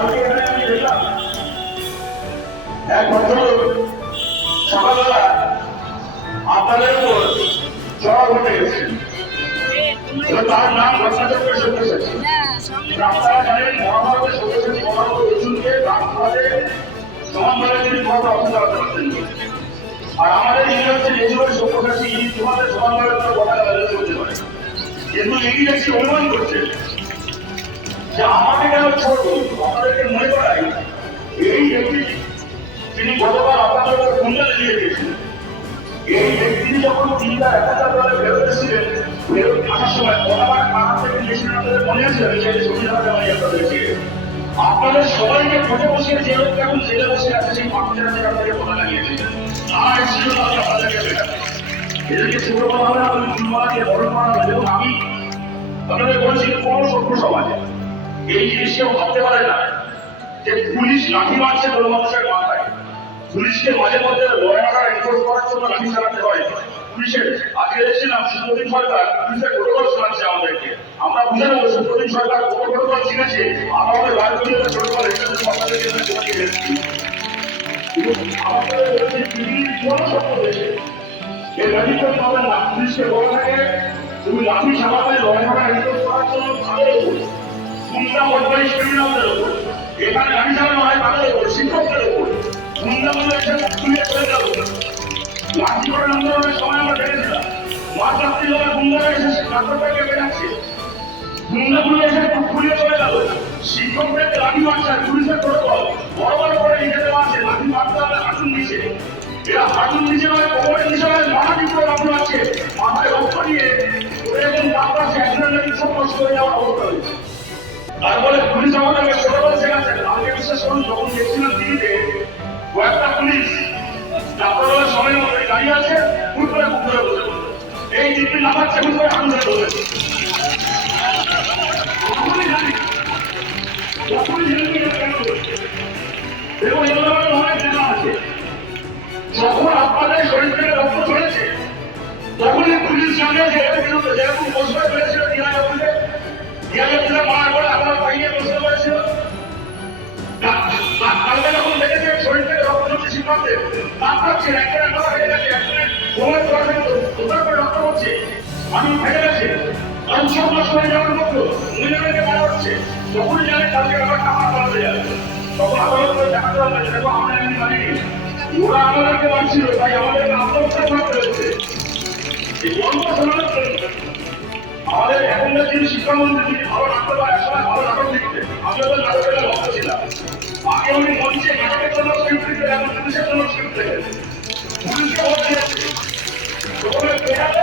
কালকে এখানে আমি দেখলাম এক ভদ্রলোক সকালবেলা আপনাদের উপর চড়া ঘটে গেছে। তার নাম রত্নাচন্দ্র সব্যসাচী। আপনারা জানেন মহাভারতের সব্যসাচী মহাভারত অর্জুনকে রামভাবে সমানভাবে তিনি মহাভারত অর্থ চালাতে পারতেন। আর আমাদের যিনি হচ্ছেন এজুবের সব্যসাচী ইনি তোমাদের সমানভাবে তার কথা আলোচনা করতে পারে। কিন্তু এই দেখছি অনুমান করছে যে আমাকে কেন ছোট আপনাদেরকে মনে করাই এই ব্যক্তি তিনি গতকাল আপনাদের উপর গুন্ডা দিয়ে দিয়েছিলেন। এই ব্যক্তি যখন 3টা-1 দলে বেরোতেছিলেন, ফেরত আসার সময় কলাবার কানা থেকে গেছিলেন, আপনাদের মনে আছে? আমি সেই ছবি দেখাতে পারি আপনাদেরকে। আপনাদের সবাইকে খোঁজে বসে যে লোক এখন জেলে বসে আছে সেই মানুষের কাছে আপনাদের কথা লাগিয়েছিলেন। আর ছিল তাহলে আপনাদেরকে বেড়াতে এদেরকে ছোট করা হবে, আমি চুলমালা দিয়ে বড় করা হবে। এবং আমি আপনাদের বলছি কোন সভ্য সমাজে এই জিনিস কেউ ভাবতে পারে না যে পুলিশ লাঠি মারছে কোনো মানুষের মাথায়। পুলিশকে মাঝে মধ্যে লড়াইটা এনফোর্স করার জন্য লাঠি চালাতে হয়। পুলিশের আজকে দেখছিলাম সুপ্রদীপ সরকার পুলিশের প্রোটোকল শোনাচ্ছে আমাদেরকে। আমরা বুঝে নেবো সুপ্রদীপ সরকার কোন প্রোটোকল শিখেছে, আমাদের রাজনৈতিক প্রোটোকল এটাকে আপনাদেরকে আমাদের পৃথিবীর কোন সভ্য দেশে এই লাঠি করে পাবেন না। পুলিশকে বলা থাকে তুমি লাঠি চালাবে লড়াইটা এনফোর্স করার জন্য তাদের উপর, গুন্ডা বদমাইশ ক্রিমিনালদের উপর। এখানে গাড়ি চালানো হয় তাদের উপর, শিক্ষকদের উপর। গুন্ডাগুলো এসে তুলে চলে গেল। লাঠি করে আন্দোলনের সময় আমরা দেখেছিলাম মাঝরাত্রি হলে গুন্ডারা এসে ডাক্তারটাকে বেড়াচ্ছে। গুন্ডাগুলো এসে খুলে চলে গেল। শিক্ষকদেরকে লাঠি মারছে আর পুলিশের প্রোটোকল বড় বড় করে লিখে দেওয়া আছে লাঠি মারতে হবে হাঁটুর নিচে। এরা হাঁটুর নিচে নয়, কোমরের নিচে নয়, মাথা করে লাঠি মারছে। মাথায় রক্ত নিয়ে এরকম ডাক্তার অ্যাক্সিডেন্টে সব নষ্ট হয়ে যাওয়ার অবস্থা হয়েছে। তারপরে পুলিশ আমাদেরকে প্রোটোকল শেখাচ্ছে। আমাকে বিশ্বাস করুন, যখন দেখছিলাম টিভিতে কয়েকটা পুলিশ ডাক্তারের সময় মধ্যে দাঁড়িয়ে আছে, হুট করে বুক ধরে বসে এই দিকটি নামাচ্ছে, হুট করে হাত ধরে বসেছে। এবং এগুলো অনেক জানা আছে। যখন আপনাদের শরীর থেকে রক্ত চলেছে তখনই পুলিশ জানে যে এর বিরুদ্ধে যেরকম বসবে পেরেছিল মারার পরে আপনার বাইরে বসতে পেরেছিল। কালকে যখন দেখেছে শরীর থেকে রক্ত চলছে সিদ্ধান্তে কাঁপছে, একটা হয়ে গেছে, সময় কোথাও করে রক্ত হচ্ছে, মানুষ ভেঙে গেছে, সব নষ্ট হয়ে যাওয়ার মতো মহিলাদেরকে মারা হচ্ছে। যখনই জানে কালকে ব্যাপারটা আমার পালাতে যাবে, তখন আদালত করে দেখাতে হবে যে দেখো আমরা এমনি মানিনি, ওরা আমাদেরকে মানছিল, তাই আমাদেরকে আত্মহত্যা করতে হয়েছে। এই গল্প শোনানোর জন্য আমাদের এখনকার যিনি শিক্ষামন্ত্রী তিনি ভালো নাটক বা একসময় ভালো নাটক লিখতেন। আমি ওদের নাটকের ভক্ত ছিলাম। আগে উনি মঞ্চে নাটকের জন্য স্ক্রিপ্ট লিখতেন, এখন পুলিশের জন্য স্ক্রিপ্ট লিখেন। পুলিশকে ভোট দিয়েছে প্রথমে পেটাবে,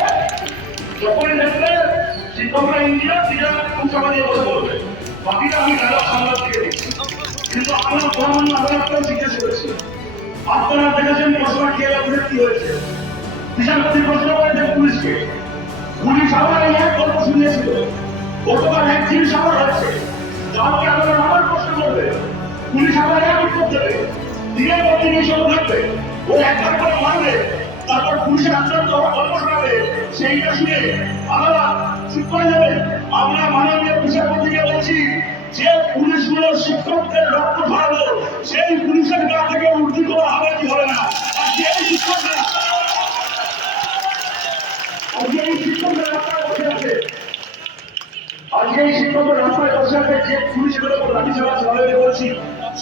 যখনই দেখবে শিক্ষকরা ইঞ্জিনিয়ার সেটা খুব সভা দিয়ে বসে বলবে, বাকিটা আমি ডায়লগ সংবাদ দিয়ে দিচ্ছি। কিন্তু আমরা মহামান্য আদালতকেও জিজ্ঞেস করেছি, আপনারা দেখেছেন মশলা খেয়ে আপনাদের কি হয়েছে? বিচারপতি প্রশ্ন করেছেন পুলিশকে, পুলিশ আবার এক গল্প শুনিয়েছিল, গতকাল এক জিনিস আবার হয়েছে, কালকে আদালত আবার প্রশ্ন করবে, পুলিশ আবার এক উত্তর দেবে, দিনের পর দিন এইসব থাকবে। ও একবার করে মারবে, তারপর পুলিশের আচরণ গল্প শোনাবে, সেইটা শুনে আদালত চুপ করে যাবে। আমরা মাননীয় বিচারপতিকে বলছি যে পুলিশগুলো শিক্ষকদের রক্ত ঝরালো, সেই পুলিশের গা থেকে উর্দি করা হবে কি হবে না? আর সেই শিক্ষকরা আজকে এই শিক্ষকদের রাস্তায় বসে আছে, আজকে এই শিক্ষকদের রাস্তায় বসে আছে, যে পুলিশের উপর লাঠি চালাচ্ছে তাদেরকে বলছি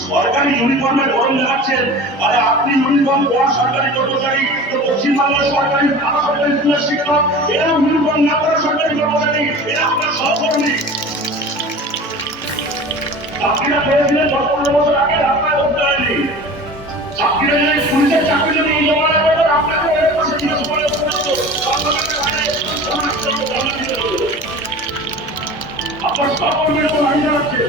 সরকারি ইউনিফর্মে গরম দেখাচ্ছেন। আরে আপনি ইউনিফর্ম পরা সরকারি কর্মচারী, তো পশ্চিমবাংলার সরকারি ভালো সরকারি স্কুলের শিক্ষক এরাও ইউনিফর্ম না করা সরকারি কর্মচারী, এরা আপনার সহকর্মী। চাকরিটা পেয়েছিলেন 10-15 বছর আগে, রাস্তায় বলতে হয়নি। চাকরিটা যদি পুলিশের চাকরি যদি এই জমানায় পেতেন আপনাকে এর পাশে জিজ্ঞেস করে আপনার সহকর্মীর উপর লাঠি চালাচ্ছে।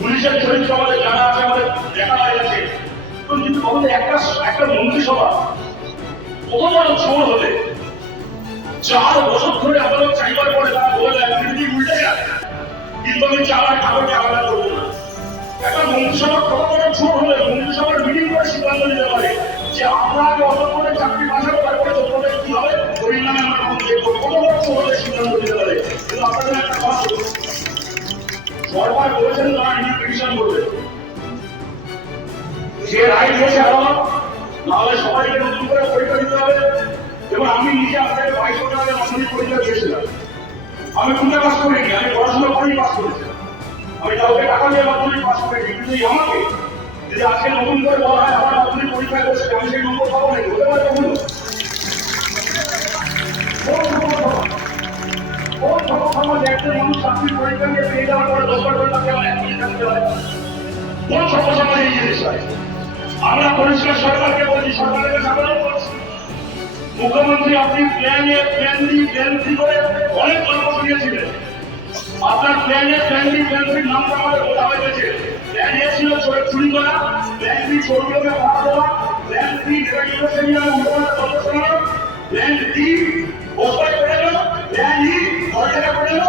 পুলিশের চরিত্র আমাদের জানা আছে, আমাদের দেখা হয়ে গেছে। কিন্তু আমাদের একটা মন্ত্রিসভা কত বড় চোর হলে 4 বছর ধরে আদালত চাইবার পরে তারা বলে দেয় পৃথিবী উল্টে যায়, কিন্তু আমি 4 ঠাকুরকে আলাদা করবো না। একটা মন্ত্রিসভার কত বড় চোর হলে মন্ত্রিসভার মিটিং করে সিদ্ধান্ত নিতে পারে যে আমরা আগে অত করে চাকরি বাঁচাবো, তারপরে যতটা কি হবে ওই নামে আমরা দেখবো। কত বড় চোর হলে সিদ্ধান্ত নিতে পারে। কিন্তু আপনাদের একটা কথা সরকার বলেছেন তারা ইনভিটেশন করবে, যে রায় দিয়েছে আদালত, তাহলে সবাইকে নতুন করে পরীক্ষা দিতে হবে। এবং আমি নিজে আপনাদের 2200 টাকা মাধ্যমিক পরীক্ষা দিয়েছিলাম। আমি কোনটা পাস করিনি, আমি পড়াশোনা করেই পাস করেছি। আমি কাউকে টাকা দিয়ে মাধ্যমিক পাস করিনি, কিন্তু আমাকে যদি আজকে নতুন করে বলা হয় আমার মাধ্যমিক পরীক্ষায় বসে আমি সেই নম্বর পাবো না, হতে পারে কখনো? কোন সমাজ একজন মানুষ চাকরির পরীক্ষা দিয়ে পেয়ে যাওয়ার পরে 10 বার তাকে আমার 1 মিনিট থাকতে হয়? কোন সমাজ এই জিনিস হয়? আমরা পরিষ্কার সরকারকে বলছি, সরকারের কাছে আবেদন করছি, মুখ্যমন্ত্রী আপনি প্ল্যান এ প্ল্যান বি করে অনেক গল্প শুনিয়েছিলেন। আপনার প্ল্যান এ প্ল্যান বির নামটা আমাদের বলা হয়ে গেছে। প্ল্যান এ ছিল চুরি করা, প্ল্যান বি চোরগুলোকে ভাড়া দেওয়া, প্ল্যান সি প্ল্যান ডি বসবাস করে গেল, প্ল্যান ই ঘর জায়গা করে গেল,